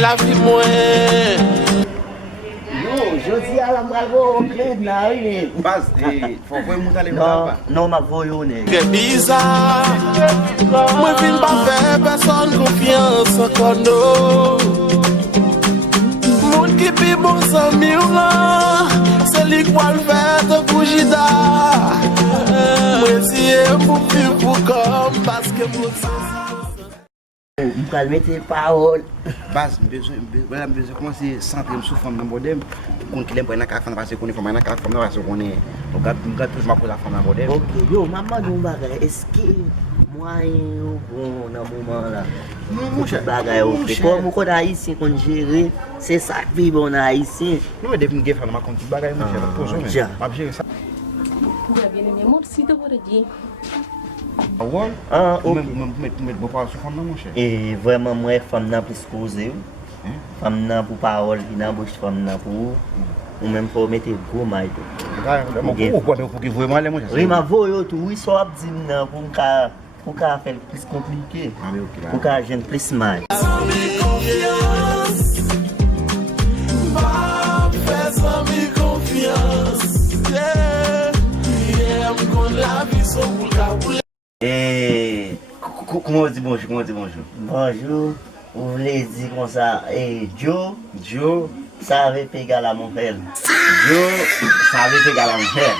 la vie moins. Yo si ala bravo clé na oui. Bas, faut voir monter les Non, non ma voyone. Que bizarre, moi fin pas faire personne confiance encore non. Moun qui pi bon ami ou là, c'est lui qui va le faire de Fujida. Moi si pour vivre pour comme parce que mon M'pral mette parole. Bas, besoin commencer centrer sous forme dans modem. Qu'on qu'il aime pas na ka femme parce qu'on est comme na ka femme parce qu'on est. On garde toujours ma cause la femme dans modem. Ok, yo maman nou bagay, est-ce que moyen yo bon dans moment là? Mon cher, Bagay yo fait comme qu'on haïtien qu'on gérer, c'est ça qui bon haïtien. nous devons faire ma compte bagay mon cher. Pose Ja. moi. Pas gérer ça. Ya viene mi amorcito por allí. Ah ouais? Ah, ok. Mettre beau parole sous forme mon cher. Et vraiment moi femme nan plus causer. Femme nan pour parole, qui nan bouche femme nan pour ou même faut mettre gros maille. Pour que vraiment les mon cher. Oui, ma voyo tout, oui, so ap di nan pour ka faire plus compliqué. Ah mais OK là. Pour ka jeune plus maille. Et comment on dit bonjour? Comment on dit bonjour? Bonjour. Vous voulez dire comme ça, Joe, ça veut pegar la mujer. Joe, ça veut pegar la mujer.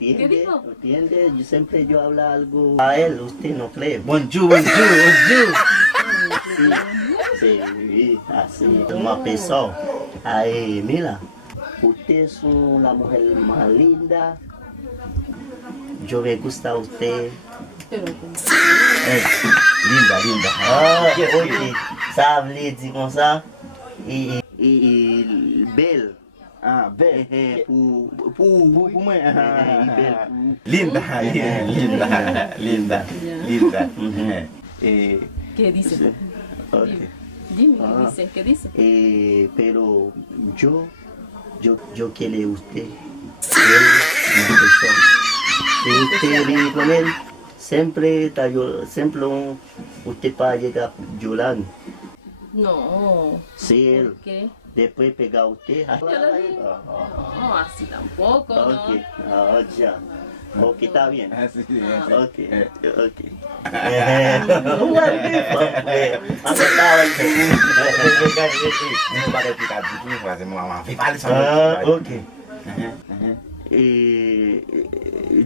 ¿Qué dijo? ¿Entiende? Yo siempre yo hablo algo a él, usted no cree. Bonjour, bonjour. Sí, sí, así. Uma pessoa. Ahí, mira, usted es la mujer más linda. Yo me gusta a usted. Pero Linda. Ah, oye, ça veut dire comme ça. Et belle. Ah, belle. Pour moi. Linda. ¿qué dice? Ok. Dime, ¿qué dice? ¿Qué dice? Pero yo quiero usted. Él, una persona. Si usted vive con él, siempre usted para llegar llorando. No. Si él ¿Por qué? después pega a usted. No, así tampoco, ¿no? Ok, ya. Ok, está bien. Ok. Ok.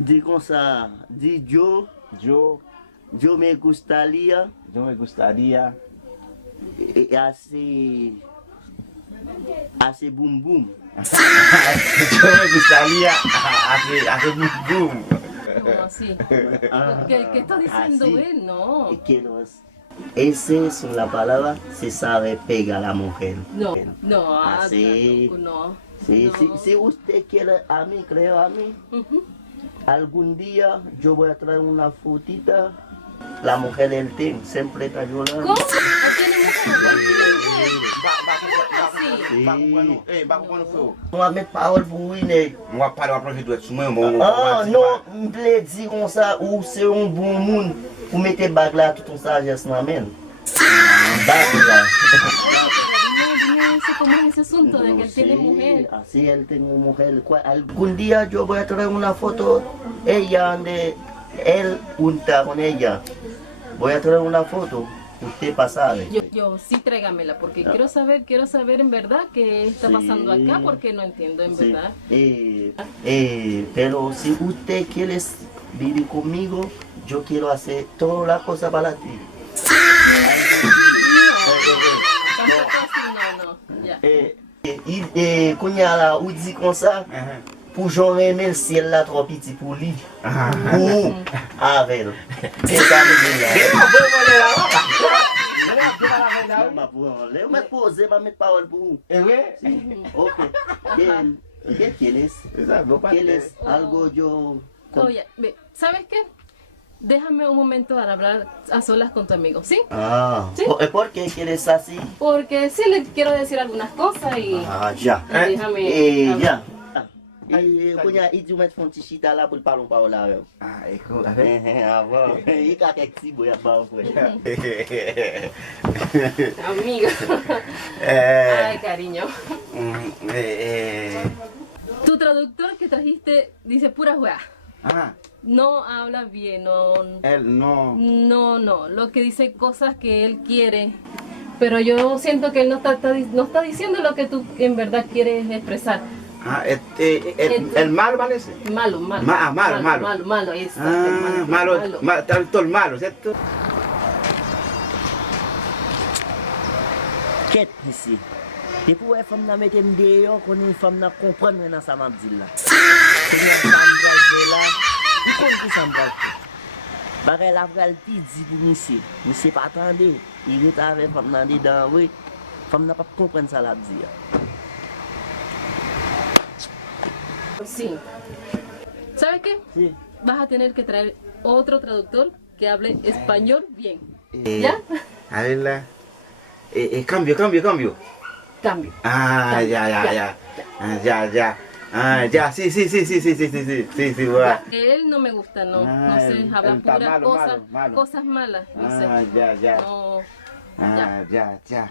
Di como ça, di yo me gustaría hacer boom boom. Yo me gustaría hacer un boom. ¿Cómo así? ¿Qué está diciendo Así. él? No. Esa es la palabra, se sabe pegar a la mujer. No, Así. tampoco, no. Sí, No. si usted quiere a mí, creo a mí, Ujú. algún día yo voy a traer una fotita. La mujer del team siempre está llorando. ¿Cómo? ¿No tiene mujer? Va quando for. Não há parole pour né. Moi parler à projet doit soumer Ah, non, m'ple dire comme ça, ou c'est un bon monde pour mettre bague là, tout ton sagesse dans la main. Bague là. Dime cómo es ese asunto de que él tiene mujer. Así él tiene una mujer. Algún día yo voy a traer una foto, ella, donde él junta con ella. Voy a traer una foto, usted sabe. Yo sí tráigamela porque quiero saber en verdad qué está pasando acá porque no entiendo en Sí. verdad. Pero si usted quiere vivir conmigo, yo quiero hacer todas las cosas para ti. Tampoco así, no. Ya. Cuñada, ou dit comme ça, pour Jean Remel, si elle l'a trop petit pour lui. Ou avec elle. C'est ça, eu me posei para meter parole pour Ok. ¿Qué quieres? ¿Quieres algo yo? Oye, ve, ¿sabes qué? Déjame un momento para hablar a solas con tu amigo, ¿sí? Ah, ¿Sí? ¿por qué quieres así? Porque sí le quiero decir algunas cosas y Ya. déjame hablar. Ya. E konya i di ou met fon ti chita la pou l'parlon parole avec. Ah, écoute, avec. Avant, il ka kek si boy ba frère. Amigo. Ay, cariño. Tu traductor que trajiste dice pura weá. Ah, No habla bien, no. él no. No. Lo que dice cosas que él quiere. Pero yo siento que él no está diciendo lo que tú en verdad quieres expresar. Ah, el malo parece. Malo. Malo. Eso, Malo, todo el malo, ¿cierto? Ket ici. Te pou e femme nan mette mdeyo, konen femme nan kompren men nan sa mabdil la. Konen femme brajve la, i kon ki sa mbrajve. Bagay la vral pi di pou misi pa attende, i rete ave femme nan di dan we, femme nan pa kompren sa la bdi ya. Sí. ¿Sabes qué? Sí. Vas a tener que traer otro traductor que hable español bien. Eh, ¿Ya? A ver la. Cambio. Cambio. Ah, ya. Ah, ya, sí, va. Él no me gusta, no sé, habla él está puras malo. cosas malas, no sé. Ah, ya. No, Ah, ya.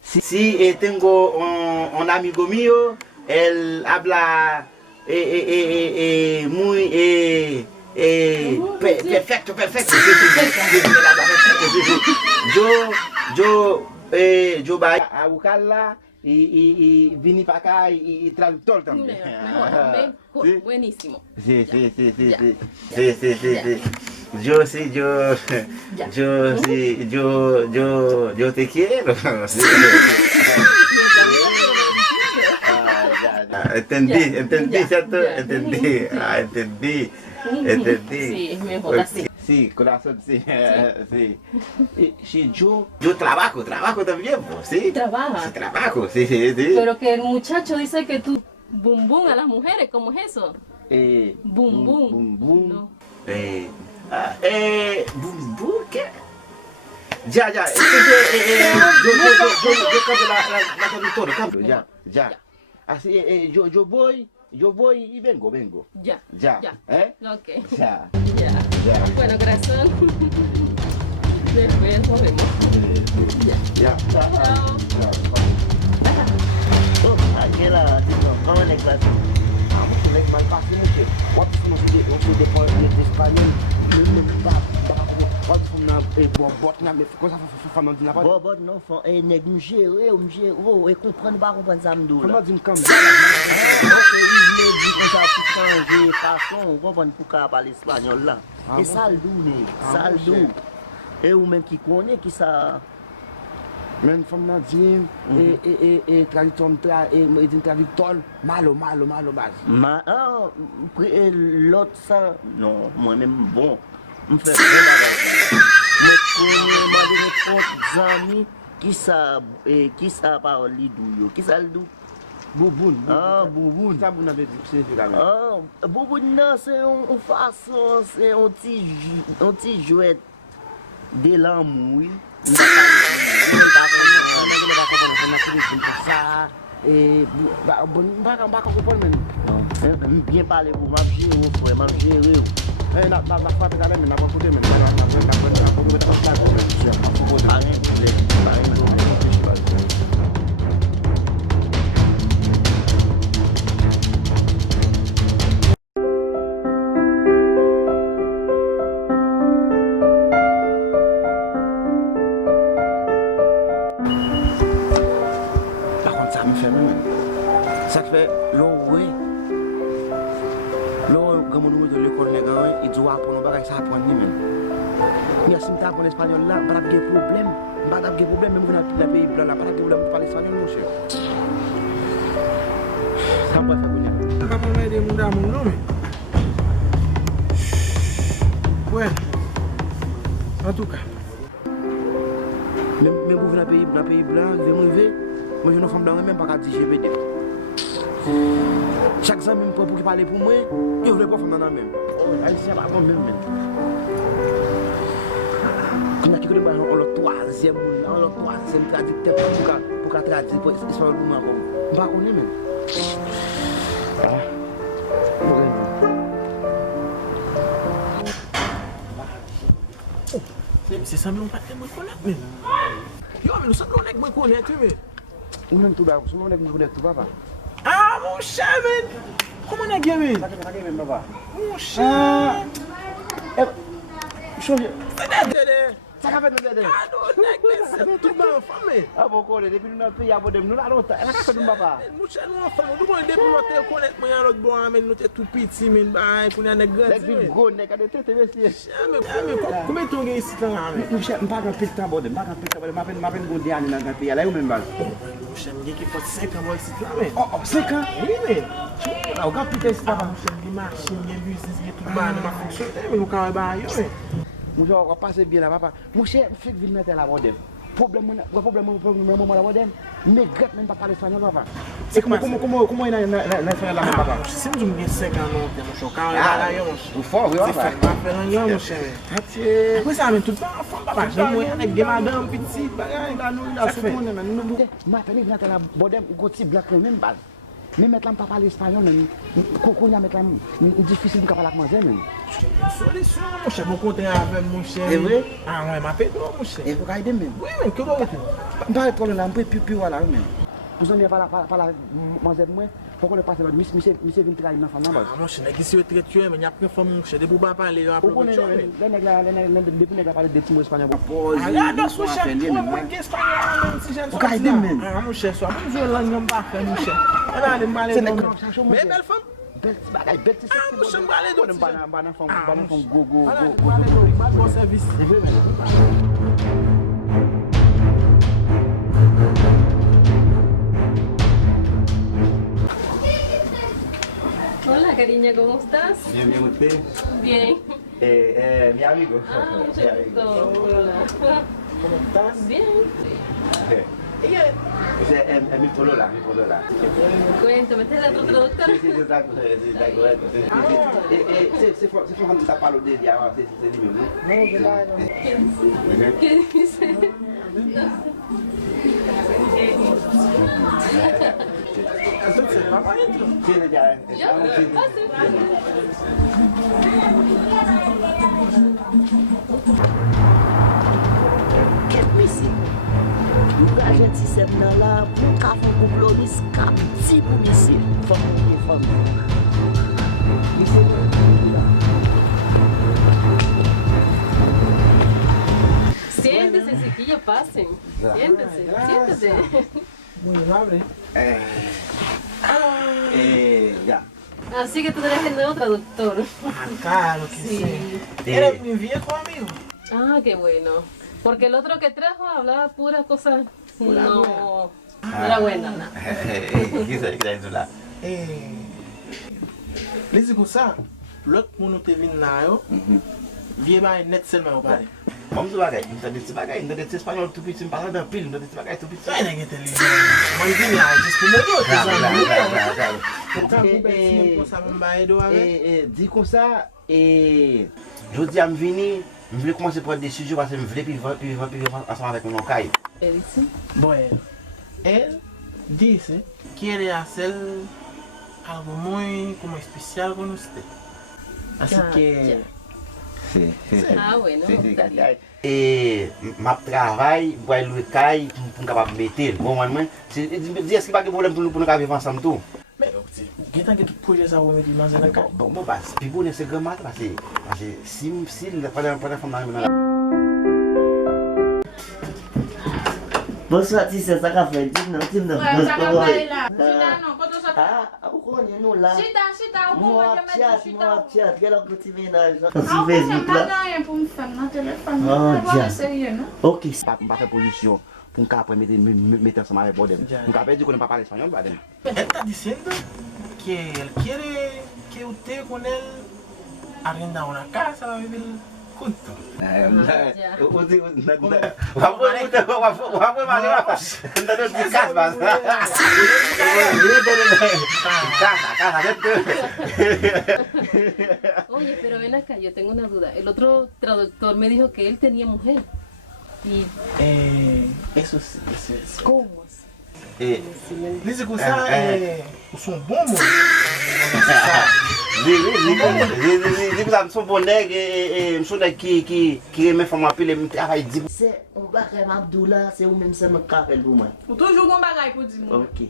Sí, tengo un amigo mío, él habla muy perfecto. Sí, él habla perfecto, sí. Yo voy a buscarla y vine para acá y traductor también. mejor, ¿Sí? buenísimo. Sí. Ya. Sí. Yo te quiero. Sí. Ya. Entendí, Ya. ¿cierto? Ya. Entendí. Ah, entendí. Sí, es mejor así. Sí, corazón, sí. Sí, yo trabajo también, pues, ¿sí? Trabaja. Sí, trabajo, sí. Pero que el muchacho dice que tú bum a las mujeres, ¿cómo es eso? Bum. No. Bum, ¿qué? Ya. Yo cambio la traductora, cambio, ya. Así, yo voy y vengo. Ya. ¿eh? Ok. Ya. Bueno, corazón. Después nos vemos. Ya. Chao. Oh, aquela, comment est classe? Ah, monsieur, mec, mal passé, monsieur. On se dépend de l'espagnol. Même pas, mais quoi ça fait femme dit n'importe. Bon, non, nèg m'géré, et comprendre ça m'dou Comment là. dit comme Ok, il voulait dire qu'on a pu changer façon, comprendre pour qu'à parler espagnol là. Et ça le dou, ça le dou. Et ou même qui connaît qui ça. même femme n'a dit et traducteur et traducteur malo base. L'autre ça, non, moi-même bon, me fait vraiment bagage. Mais connais m'a donné compte amis qui ça parle lidou yo, qui ça le dou? Bouboune. Ah, bouboune. Ça vous n'avez dit c'est quand même. Ah, bouboune non, c'est une façon, c'est un petit jouet de l'amour. Bien parler pour m'abgérer. Ça fait l'eau, quand on nous de l'école, il doit apprendre ça apprendre même. Mais si tu apprends l'espagnol là, pas de problème. Pas de problème, même dans le pays blanc, pas de problème pour parler espagnol, monsieur. Ça va faire quoi? Kamu lagi muda mundur. Bueno, en tout cas. Même vous dans le pays blanc, vous m'arrivez, moi je ne femme même pas dire GBD. Chaque fois même pour qui parler pour moi, je ne voulais pas faire dans même. Haïtien pas même. Quand qui connaît pas le troisième traducteur pour traduire espagnol pour moi. Pas connaît même. Se sa mwen pat mwen konet men. Yo men, sa mwen ek mwen konet men. Ou men tou ba, sou mwen ek mwen konet tou papa. Ah, mon chè men. Koman ek gen men? Sa gen men papa. Mon chè. Chouye. Dede. Sa ka fet men dede. Ah, non, nek men, se tout ban fam men. A bon kone, depi nou nan pi ya bodem, nou la lontan. E la ka fet nou papa. Mon chè nou an fam, nou kon depi nou te konet mwen yon lot bo an men, nou te tout piti men, bay, pou nan nek Nek gandzi vin men. go, nek ade te vesti. Chè men, koumen ton gen isi tan an men? Mwen chè, mwen pa kan pit tan bodem, mapen go di ane nan kan pi ya, la yon men bal. Mon chè, mwen gen ki pot 5 an bo isi tan men. Oh, 5 an? Oui men. A, ou kan pit esi papa. Mon chè, gen machin, gen business, gen tout ban, nan ma fonksyon, men nou ka wè ba yo men. Mwen chè, wap pase bien la papa. Mwen chè, mwen fik vin mette la bodem. Problem mwen la bodem, me gret men pa pale espanyol papa. E komo yon nan espanyol la men papa? Si mwen gen 5 an non te, mon chè, ka wè ba yo mon chè. Ou fort, Se fèk pa fè lan yo mon chè men. Ate. Apre sa men, tout ban an fon papa. Jen mwen yon ek gen madame, pitit, bagay, dan nou la fè. Ma teni vin la bodem, ou goti blak men bal. Me met la m pa pale espanyol men, kou yon met la m difisil m ka pale ak manze men. Solisyon mon chè, mwen konten avèm mon chè. E vre? Ah wè, ma pe do mon chè. E vou ka ide men. Oui men, kè do wè te? M pa repon la, m pou pi wala men. Pou zan mi pala manze mwen, pou kon le pase bal, mi se vin tra yon nan fam nan bal. Ah mon chè, nè gisi wè tre tue men, yap pre fè mon chè, de pou ban pale yo apre Ou konen, wè chè men. depi neg la pale de ti mou espanyol pou Ah la, dos mon chè, mwen gen espanyol men, si jen Ou ka ide men. Ah mon chè, so, mwen jè lan yon pa fè mon chè. An ale mbale Se do nek men. kan chacho mon Men chè. bel fèm? Bel ti bagay, bel ti Ah mon chè, mbale do ti jen. Banan fom go. An ale mbale do, mbale bon servis. E vre men. Hola, cariña, ¿cómo estás? Bien, usted. Bien. Mi amigo. Ah, mucho gusto. Hola. ¿Cómo estás? Bien. Es mi polola. Cuéntame, ¿este es el otro traductor? Sí, está correcto. Se fue cuando está palo de día, se dime, ¿no? ¿Qué dice? Entonces, vamos adentro. Sí, ya. ¿Ya? Ket misi. Mwen ka jeti sep nan la, pou ka fon pou Floris, ka pti pou misi. Fon. Misi la. Siéntese, chiquillo, pasen. Siéntese. Muy amable. Ya. Así que tú eres el nuevo traductor. Ah, claro que sí. Eres mi viejo amigo. Ah, qué bueno. Porque el otro que trajo hablaba pura cosa. No era buena, nada. Lezi kon sa, lot moun nou te vin nan yo, vie ba net selman ou pale. Mwen se bagay, mwen te espanyol tout piti, mwen pale dan pil, mwen te bagay tout piti. Sa yon gen te li. Mwen vin la, jis pou mwen yo, te zan mwen yo. Tan pou bet si mwen konsa mwen baye do ave. Di kon sa, jodi am vini, mwen vle komanse pou de sujou, parce mwen vle pi ansan avèk mwen kay. ¿Qué dice? Bueno, él dice quiere hacer algo muy como especial con usted. Así Ah, que... Ah, bueno. Está bien. Map travay, boy lou kay pou m kapap metel. Bon mwen, di eski pa ge problem pou nou ka viv ansam tou? Mais, getan get tout projet sa wè mè di manze nan ka. Bon bas, pi bon se gemat, parce si padan fom nan men la. Bonsoir, tise, sa ka fè, tim nan. Sa ka fè la. Sita non, koto sa fè. Ou konen nou la. Sita, ou pou mwen jemè di sita ou. Chat, gen an kouti menaj. A ou pou mwen bagan pou mwen fèm nan telefon. Mwen Diyan. serye nou. Ok. Pa fè pozisyon pou m ka apre mette ansam avèk bodem. M ka apre di konen pa pale espanyol badem. Él está diciendo que él quiere que usted con él arrenda una casa, va a vivir juntos. Wapwe mali wap. Ndado di kas bas. Oye, pero ven acá, yo tengo una duda. El otro traductor me dijo que él tenía mujer. Y Eso sí, eso es. ¿cómo? Dice que usted es un bombo. Di pou sa son bon nèg et m'son nèg qui remet femme appeler me travail di. C'est on bagay Abdullah, c'est ou même ça me rappelle pour moi. Ou toujours gon bagay pour dire moi. OK.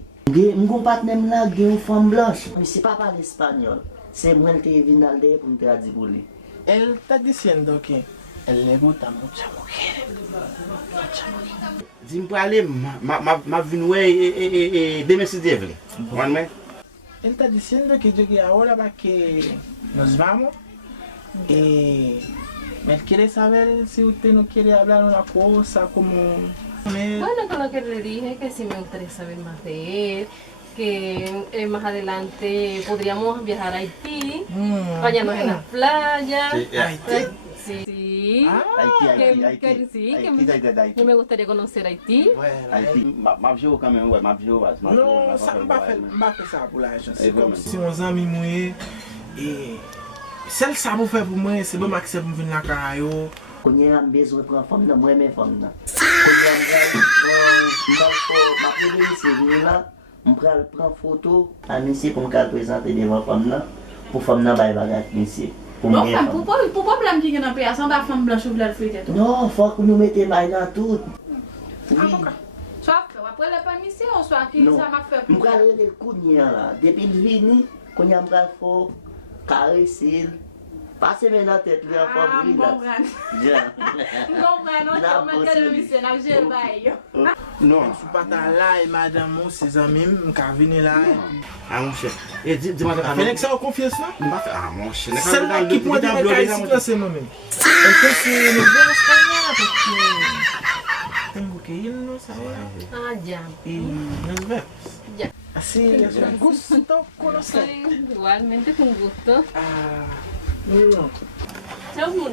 Mon partenaire là, une femme blanche. Mais c'est pas parler espagnol. C'est moi qui est venu aller pour me traduire pour lui. Él está diciendo que él le gusta muchas mujeres. Di m'po aller ma vinn ouais demain si Dieu veut. Comprendre? Él está diciendo que llegue ahora para que nos vamos. Él quiere saber si usted no quiere hablar una cosa como... Bueno, con lo que le dije, que sí me gustaría saber más de él, que más adelante podríamos viajar a Haití, bañarnos en las playas. Sí. Sí. Que me gustaría conocer Haití. Haïti, m'a joué quand même, ouais, m'a joué. Non, ça m'a fait ça pour l'argent. C'est comme si mon ami moi et celle ça vous fait pour moi, c'est bon m'accepte pour venir à Carayo. Quand il y a besoin de prendre femme dans moi mes femmes là. Quand il y a on prend photo à monsieur pour me présenter devant femme là pour femme là bail bagage monsieur. Bon femme, pour problème qui est dans pays, ça va femme blanche ou blanche frite tout. Non, faut que nous mettions bail dans tout. Soit après la permission, soit qui ça m'a fait. On va aller le counya là, depuis le vini, quand il y a faut caresser. Passez maintenant tête là femme là. Non, Je suis pas là et madame ou ses amis m'ka venir là. ah mon cher. Et dis-moi Félix ça confiance là? ah mon cher. Celle-là qui prend des cailles là c'est moi-même. Et que c'est le bien espagnol parce que tengo que irnos ahora Ah, ya. y nos vemos. Ya. Así es un gusto conocer. Sí, igualmente fue un gusto. No. Chao, mon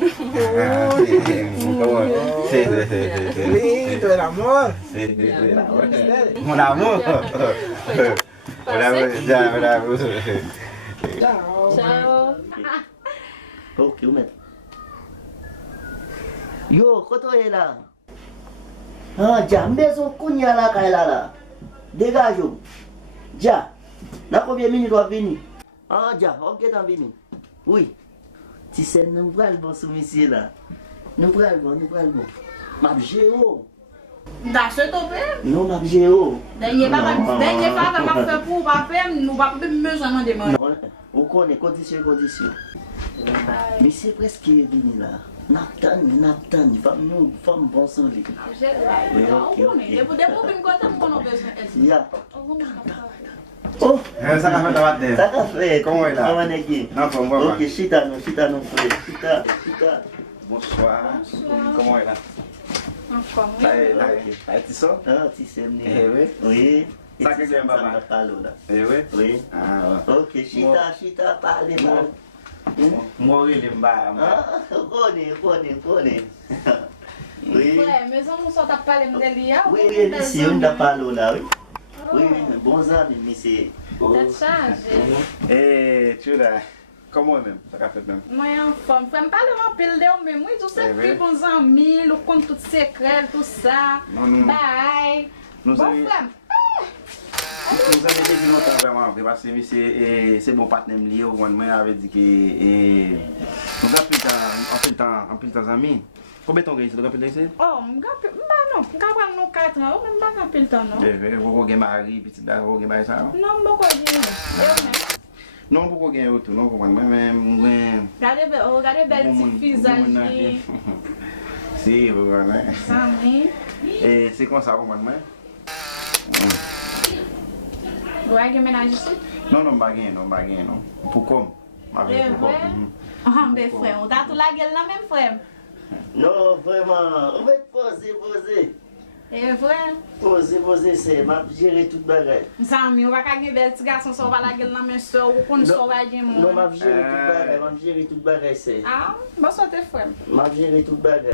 Lindo el amor. Mon amour. Bravo. Chao. Chao. Ok, où mettre? Yo, quand on est là? Ah, ja, maison kounya là, là. Dégage. Ja, dans combien de minutes on va venir? Ah, ja, ok, t'en venir. Oui. Si c'est nous prenons le bon soumission là. Nous prenons le bon. Ma géo. D'acheter ton père. Non, ma géo. Dernier fois, m'a fait pour papa, nous pas besoin de demander. On connaît condition. Mais c'est presque venu là. Naptan, femme bon solide. Yeah. Oh, Ça va faire de ça qu'a fait. Comment est là? Comment est-ce Non, faut voir. Ok, chita, non, frère. Chita. Bonsoir. Comment est là? Là, tu sors? Ah, tu sais, Eh oui. oui. Ça que j'aime pas. Eh oui. Oui. Ah ouais. Ok, chita, parlez mal. Moi, il est bas. Ah, connais. Oui. Mais on s'en tape pas les médailles. Oui, ici, on n'a pas l'eau là, oui. Oui, bons amis, monsieur. T'as changé. Eh, tu là. Comment même? Ça qu'a fait même? Moi, en femme, je ne parle pas de l'eau, mais moi, je sais que bons amis, le compte tout secret, tout ça. Non. Bye. Nous Bon avons femme. depuis longtemps vraiment, parce que c'est mon partenaire lié au mois de mai avait dit que nous avons plus de temps amis. Combien de temps ici? Tu as ici? Oh, non, je ne prends pas 4 ans, je ne prends pas le temps, non. Vous avez mari, petit là, vous avez ça? Non, beaucoup de Non, vous avez autour, non, vous avez regardez belle petite visage. Si, vous voyez. Samy. Et c'est comme ça, vous voyez? Vous avez ménage ici? Non, baguette, non. Pourquoi? Ah, mes frères, on a tout la gueule là, même frère. Non, vraiment, on va poser. Et frère? Poser, c'est m'a gérer toute bagarre. Samy, on va gagner belle petit garçon, ça va la gueule là, mais ça, ou qu'on soit va dire Non, moi. m'a gérer toute bagarre, c'est. Ah, bon, ça t'es frère. M'a gérer toute bagarre.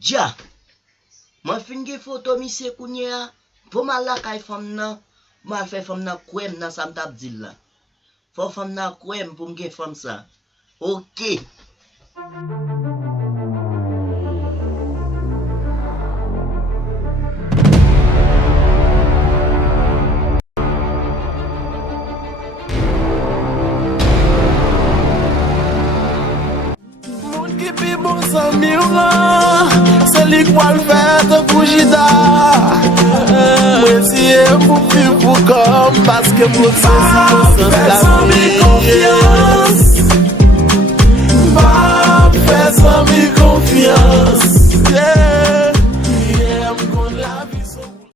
Ja, ma finge photo monsieur Kounia, pour ma la kay femme nan, ma fait femme nan kwem nan sa m'tap dil la. Faut femme nan kwem pour m'ge femme ça. OK. essayer pour vivre comme parce que moi c'est innocent la vie.